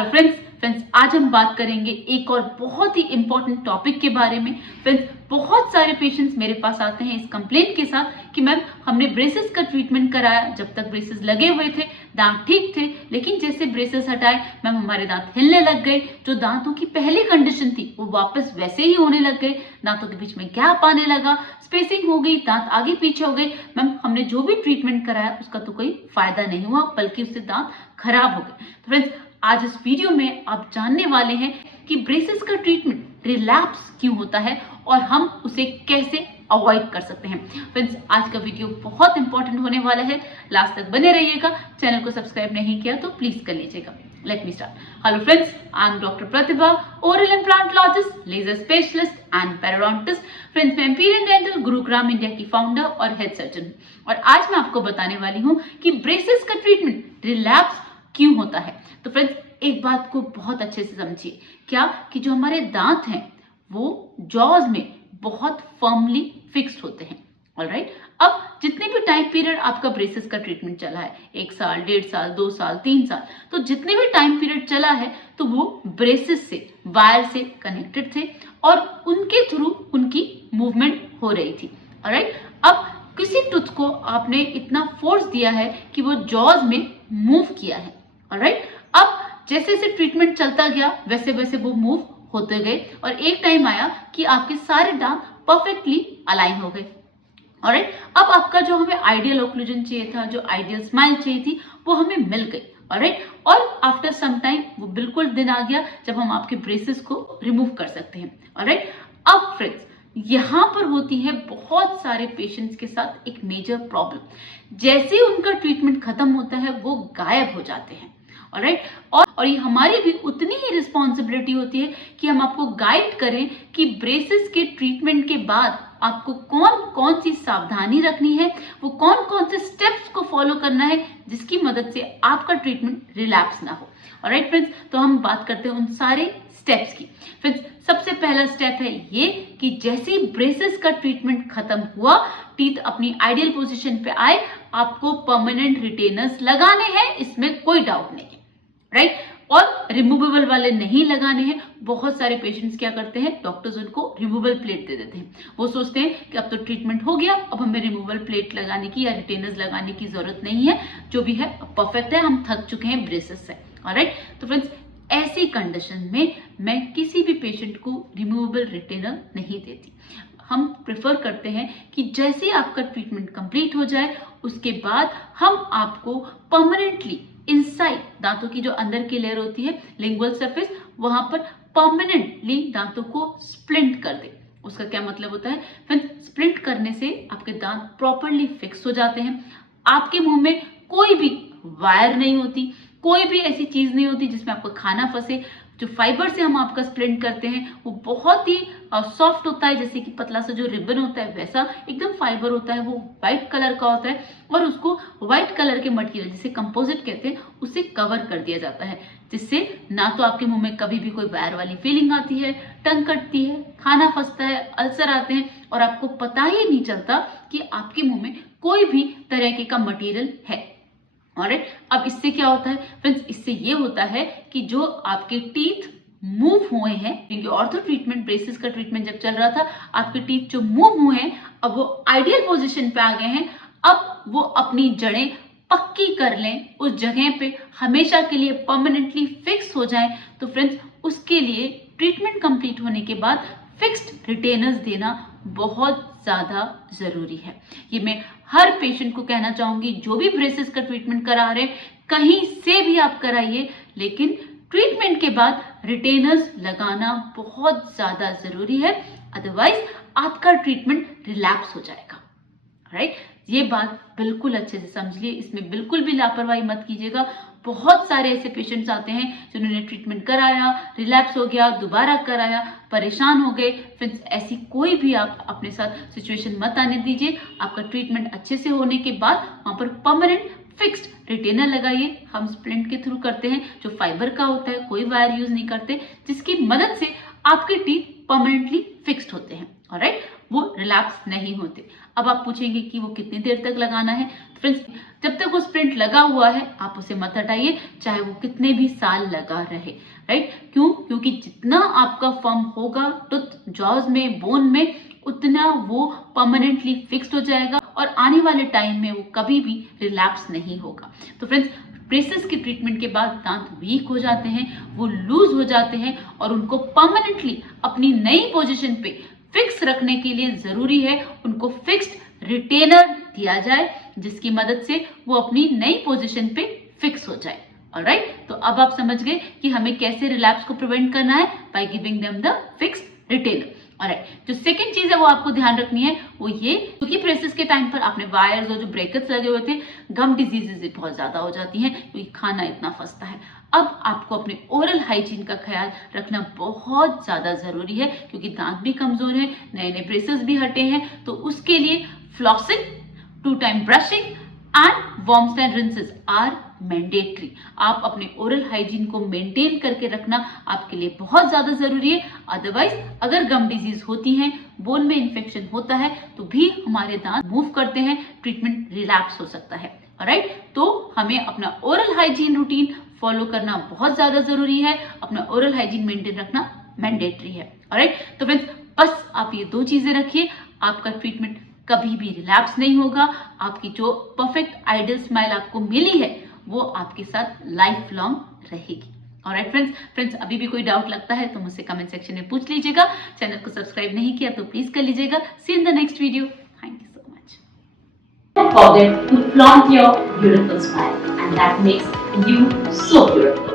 Hello friends आज हम बात करेंगे एक और बहुत ही इंपॉर्टेंट टॉपिक के बारे में। फ्रेंड्स बहुत सारे पेशेंट्स मेरे पास आते हैं इस कंप्लेंट के साथ कि मैम हमने ब्रेसेस का ट्रीटमेंट कराया, जब तक ब्रेसेस लगे हुए थे दांत ठीक थे, लेकिन जैसे ब्रेसेस हटाए मैम हमारे दांत हिलने लग गए। जो दांतों की पहली कंडीशन थी वो वापस वैसे ही होने लग गए, दांतों के बीच में गैप आने लगा, स्पेसिंग हो गई, दांत आगे पीछे हो गए। मैम हमने जो भी ट्रीटमेंट कराया उसका तो कोई फायदा नहीं हुआ, बल्कि उससे दांत खराब हो गए। तो फ्रेंड्स आज इस वीडियो में आप जानने वाले हैं कि ब्रेसेस का ट्रीटमेंट रिलैप्स क्यों होता है और हम उसे कैसे अवॉइड कर सकते हैं। फ्रेंड्स आज का वीडियो बहुत इंपॉर्टेंट होने वाला है, लास्ट तक बने रहिएगा। चैनल को सब्सक्राइब नहीं किया तो प्लीज कर लीजिएगा। Let me start. Hello friends, I am doctor Pratibha, oral implantologist, laser specialist and periodontist. Friends मैं एम्पीरियल डेंटल गुरुग्राम इंडिया की फाउंडर और हेड सर्जन हूँ और आज मैं आपको बताने वाली हूँ कि ब्रेसेस का ट्रीटमेंट रिलैप्स क्यों होता है। तो फ्रेंड्स एक बात को बहुत अच्छे से समझिए, क्या कि जो हमारे दांत हैं वो जॉज में बहुत फर्मली फिक्स्ड होते हैं। ऑलराइट, अब जितने भी टाइम पीरियड आपका ब्रेसेस का ट्रीटमेंट चला है, 1 साल, 1.5 साल, 2 साल, 3 साल, तो जितने भी टाइम पीरियड चला है तो वो ब्रेसेस से वायर से कनेक्टेड थे और उनके थ्रू उनकी मूवमेंट हो रही थी। ऑलराइट, अब किसी टूथ को आपने इतना फोर्स दिया है कि वो जॉज में मूव किया है। ऑलराइट, अब जैसे जैसे ट्रीटमेंट चलता गया वैसे वैसे वो मूव होते गए और एक टाइम आया कि आपके सारे दांत परफेक्टली अलाइन हो गए। ऑलराइट, अब आपका जो हमें आइडियल ओक्लूजन चाहिए था, जो आइडियल स्माइल चाहिए थी, वो हमें मिल गई। ऑलराइट, और आफ्टर सम टाइम वो बिल्कुल दिन आ गया जब हम आपके ब्रेसेस को रिमूव कर सकते हैं। ऑलराइट, अब फ्रेंड्स यहाँ पर होती है बहुत सारे पेशेंट्स के साथ एक मेजर प्रॉब्लम, जैसे ही उनका ट्रीटमेंट खत्म होता है वो गायब हो जाते हैं। ऑलराइट, और ये हमारी भी उतनी ही रिस्पॉन्सिबिलिटी होती है कि हम आपको गाइड करें कि ब्रेसेस के ट्रीटमेंट के बाद आपको कौन कौन सी सावधानी रखनी है, वो कौन कौन से स्टेप्स को फॉलो करना है जिसकी मदद से आपका ट्रीटमेंट रिलैप्स ना हो। ऑलराइट फ्रेंड्स, तो हम बात करते हैं उन सारे स्टेप्स की। फ्रेंड्स सबसे पहला स्टेप है ये कि जैसे ही ब्रेसेस का ट्रीटमेंट खत्म हुआ, टीथ अपनी आइडियल पोजीशन पे आए, आपको परमानेंट रिटेनर्स लगाने हैं, इसमें कोई डाउट नहीं है। राइट, और रिमूवेबल वाले नहीं लगाने हैं। बहुत सारे पेशेंट्स क्या करते हैं, डॉक्टर्स उनको रिमूवेबल प्लेट दे देते हैं। वो सोचते हैं कि अब तो ट्रीटमेंट हो गया, अब हमें रिमूवेबल प्लेट लगाने की या रिटेनर्स लगाने की जरूरत नहीं है, जो भी है परफेक्ट है, हम थक चुके हैं ब्रेसेस से। ऑलराइट, तो फ्रेंड्स ऐसी कंडीशन में मैं किसी भी पेशेंट को रिमूवेबल रिटेनर नहीं देती। हम प्रेफर करते हैं कि जैसे ही आपका ट्रीटमेंट कंप्लीट हो जाए उसके बाद हम आपको परमानेंटली इनसाइड दांतों की जो अंदर की लेयर होती है, लिंगुअल सरफेस, वहां पर परमानेंटली दांतों को स्प्लिंट कर दे। उसका क्या मतलब होता है, फिर स्प्लिंट करने से आपके दांत प्रॉपरली फिक्स हो जाते हैं। आपके मुंह में कोई भी वायर नहीं होती, कोई भी ऐसी चीज नहीं होती जिसमें आपको खाना फंसे। जो फाइबर से हम आपका स्प्लिंट करते हैं वो बहुत ही सॉफ्ट होता है, जैसे कि पतला सा जो रिबन होता है वैसा एकदम फाइबर होता है। वो व्हाइट कलर का होता है और उसको व्हाइट कलर के मटेरियल जिसे कंपोजिट कहते हैं उससे कवर कर दिया जाता है, जिससे ना तो आपके मुंह में कभी भी कोई वायर वाली फीलिंग आती है, टंग कटती है, खाना फंसता है, अल्सर आते हैं और आपको पता ही नहीं चलता कि आपके मुंह में कोई भी तरह का मटेरियल है। ऑलराइट, अब इससे क्या होता है फ्रेंड्स, इससे ये होता है कि जो आपके टीथ मूव हुए हैं, क्योंकि ऑर्थो ट्रीटमेंट ब्रेसेस का ट्रीटमेंट जब चल रहा था, आपके टीथ जो मूव हुए हैं अब वो आइडियल पोजीशन पे आ गए हैं। अब वो अपनी जड़ें पक्की कर लें, उस जगह पे हमेशा के लिए परमानेंटली फिक्स हो जाएं। तो फ्रेंड्स उसके लिए ट्रीटमेंट कंप्लीट होने के बाद फिक्स्ड रिटेनर्स देना बहुत ज्यादा जरूरी है। ये मैं हर पेशेंट को कहना चाहूंगी, जो भी ब्रेसेस का ट्रीटमेंट करा रहे, कहीं से भी आप कराइए, लेकिन ट्रीटमेंट के बाद रिटेनर्स लगाना बहुत ज्यादा जरूरी है, अदरवाइज आपका ट्रीटमेंट रिलैप्स हो जाएगा। राइट, ये बात बिल्कुल अच्छे से समझ लिए, इसमें बिल्कुल भी लापरवाही मत कीजिएगा। बहुत सारे ऐसे पेशेंट्स आते हैं जिन्होंने ट्रीटमेंट कराया, रिलैप्स हो गया, दोबारा कराया, परेशान हो गए। फ्रेंड्स ऐसी कोई भी आप अपने साथ सिचुएशन मत आने दीजिए। आपका ट्रीटमेंट अच्छे से होने के बाद वहां पर परमानेंट फिक्स्ड रिटेनर लगाइए। हम स्प्लिंट के थ्रू करते हैं, जो फाइबर का होता है, कोई वायर यूज नहीं करते, जिसकी मदद से आपके टीथ परमानेंटली फिक्स्ड होते हैं। ऑलराइट, वो रिलैप्स नहीं होते। अब आप पूछेंगे कि वो कितनी देर तक लगाना है। तो फ्रेंड्स, जब तक वो स्प्रिंट लगा हुआ है आप उसे मत हटाइए, चाहे वो कितने भी साल लगा रहे, राइट। क्यों? क्योंकि जितना आपका फर्म होगा टूथ जॉज में, बोन में, उतना वो परमानेंटली फिक्स्ड हो जाएगा और आने वाले टाइम में वो कभी भी रिलैप्स नहीं होगा। तो फ्रेंड्स, ब्रेसेस की ट्रीटमेंट के बाद दांत वीक हो जाते हैं, वो लूज हो जाते हैं और उनको परमानेंटली अपनी नई पोजीशन पे फिक्स रखने के लिए जरूरी है उनको फिक्स्ड रिटेनर दिया जाए, जिसकी मदद से वो अपनी नई पोजीशन पे फिक्स हो जाए। ऑलराइट, तो अब आप समझ गए कि हमें कैसे रिलैप्स को प्रिवेंट करना है, by giving them the fixed retainer. Alright, जो सेकंड चीज है वो आपको ध्यान रखनी है वो ये, क्योंकि ब्रेसेस के टाइम पर आपने वायर्स और जो ब्रेकेट्स लगे हुए थे, गम डिजीजेस बहुत ज्यादा हो जाती हैं क्योंकि खाना इतना फंसता है। अब आपको अपने ओरल हाइजीन का ख्याल रखना बहुत ज्यादा जरूरी है, क्योंकि दांत भी कमजोर है, नए नए ब्रेसेस भी हटे हैं, तो उसके लिए flossing, 2 time brushing and warms and rinses are mandatory. आप अपने ओरल हाइजीन को मेंटेन करके रखना आपके लिए बहुत ज्यादा जरूरी है। अदरवाइज अगर गम डिजीज होती है, बोन में इन्फेक्शन होता है, तो भी हमारे दांत मूव करते हैं, ट्रीटमेंट रिलैप्स हो सकता है। ऑलराइट, तो हमें अपना ओरल हाइजीन रूटीन फॉलो करना बहुत ज्यादा जरूरी है, अपना ओरल हाइजीन मेंटेन रखना मैंडेटरी है। ऑलराइट, तो फ्रेंड्स, बस आप ये 2 चीजें रखिए, आपका ट्रीटमेंट कभी भी रिलैप्स नहीं होगा। आपकी जो परफेक्ट आइडियल स्माइल आपको मिली है वो आपके साथ लाइफ लॉन्ग रहेगी। ऑलराइट फ्रेंड्स, अभी भी कोई डाउट लगता है तो मुझसे कमेंट सेक्शन में पूछ लीजिएगा। चैनल को सब्सक्राइब नहीं किया तो प्लीज कर लीजिएगा। See in the next video. Thank you so much. Don't forget to flaunt your beautiful smile, and that makes you so beautiful.